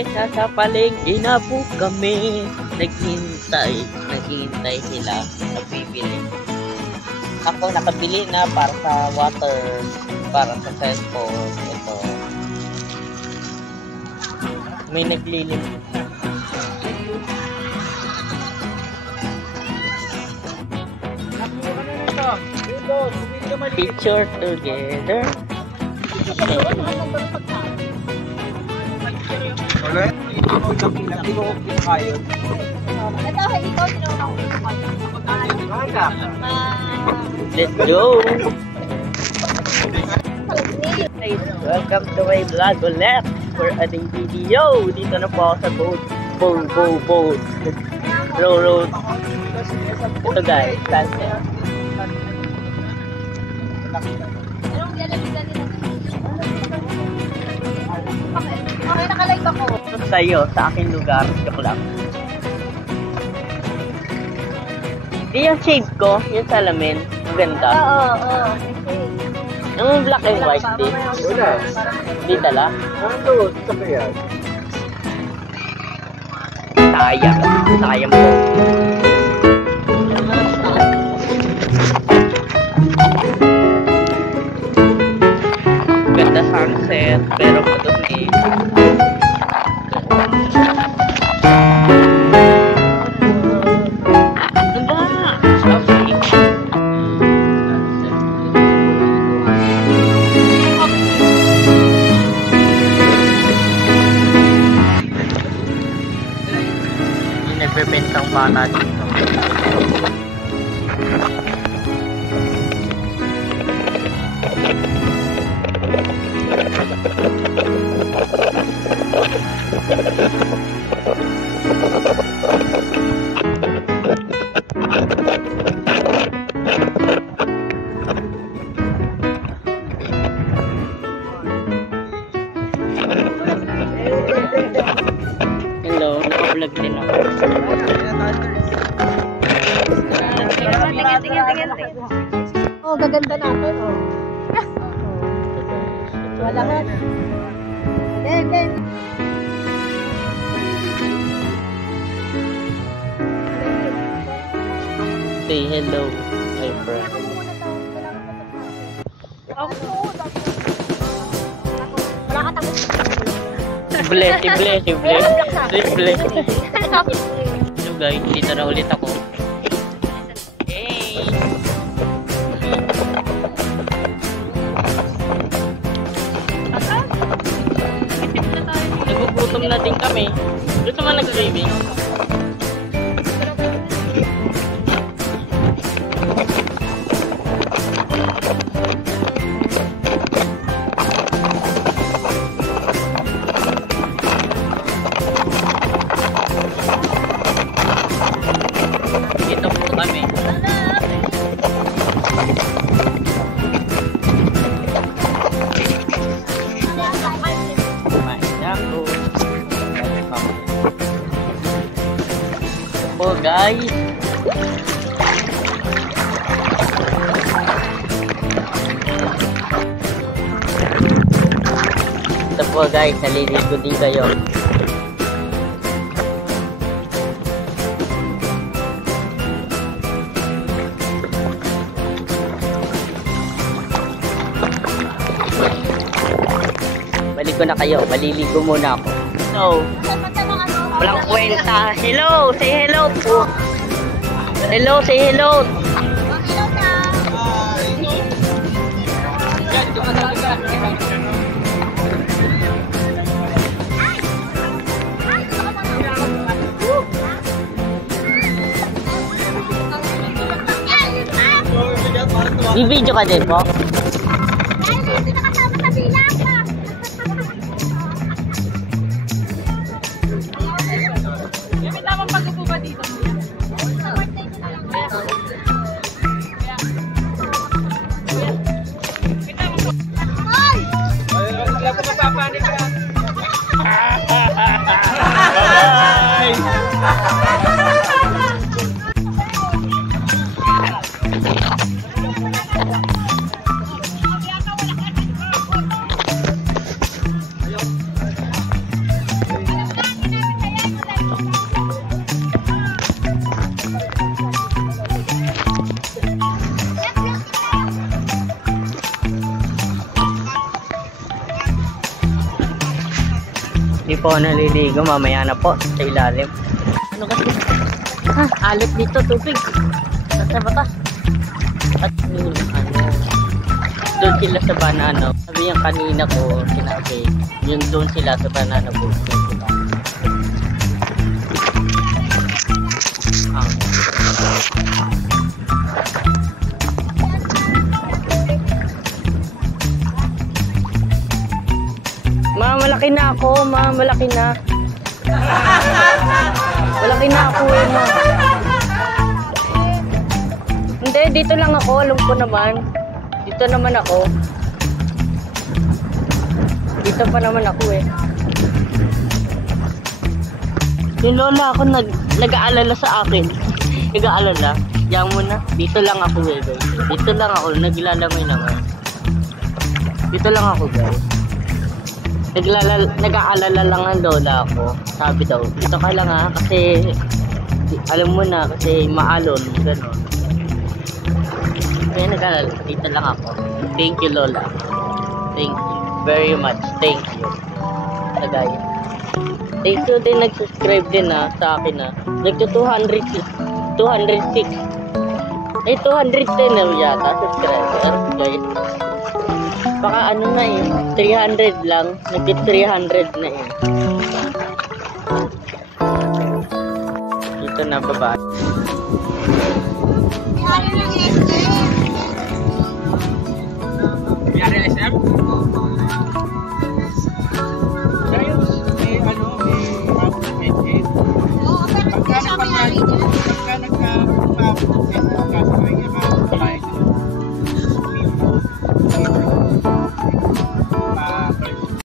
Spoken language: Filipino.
guys, nasa palengke na po kami. Naghintay sila. Nagbibili. Ako nakabili na para sa water, para sa cellphone. Ito. May naglilim. Picture together. Wala? Hindi ko kayo. Ito, ikaw tinawag Let's go! Guys, welcome to my vlog ulit for a day video. Dito na po ako sa boat. Road. Ito guys, sunset. Okay, nakalive ako. Ito sa'yo, sa aking lugar. Joke lang. Di yung shade ko, yung salamin. Ang ganda. Oo. Yung black and white din. Wala. Di dala. Ano? Sa kaya? Sayang po. Ganda sunset, pero madumi. Nagbebentang bata dito. Hello, naka-vlog din ako. Tingin. Oh, gaganda natin, oh. Wala ka. Then. Say hello, my friend. Wala ka tapos. Bless. So guys, dito na ulit ako. Hey! Nagugutom na din kami. Gusto mo nag-craving? Dito po kami. Oh guys, ito po guys, naliligo din kayo. Maligo na kayo, maliligo muna ako. So, walang kwenta. Hello! Say hello po. Hello, say hello. Bibidyo ka din po? Hindi po ako naliligo, mamaya na po sa ilalim. Ano kasi? Alit dito, tubig. Nasa batas. At ano, doon sila sa banana. Sabi yung kanina ko, sinabi, yung doon sila sa banana boat. Doon sila. Malaki na ako, malaki na. Malaki na ako eh, ma. Hindi, dito lang ako, alam ko naman. Dito naman ako. Dito pa naman ako eh. Yung lola ako nag-aalala sa akin. Nag-aalala. Diyan muna. Dito lang ako eh, guys. Dito lang ako, naglalamay naman. Dito lang ako, guys. Nag-aalala lang ang lola ako. Sabi daw, dito ka lang ha, kasi alam mo na, kasi maalon, gano'n. Kaya nag-aalala, dito lang ako. Thank you, lola. Thank you very much. Thank you. Tagay. Thank you din, nag-subscribe din ha, sa akin ha. Nagto 206. Ay, 210 na yata, subscriber. Guys. Baka ano na eh, 300 lang. Nagit 300 na eh. Dito na baba. Mayari SM? Ayos, may ano, may medkit. Oo, pero hindi siya mayari dyan. Pagka nagka-umabot ng SM, kaso ay nakakalain.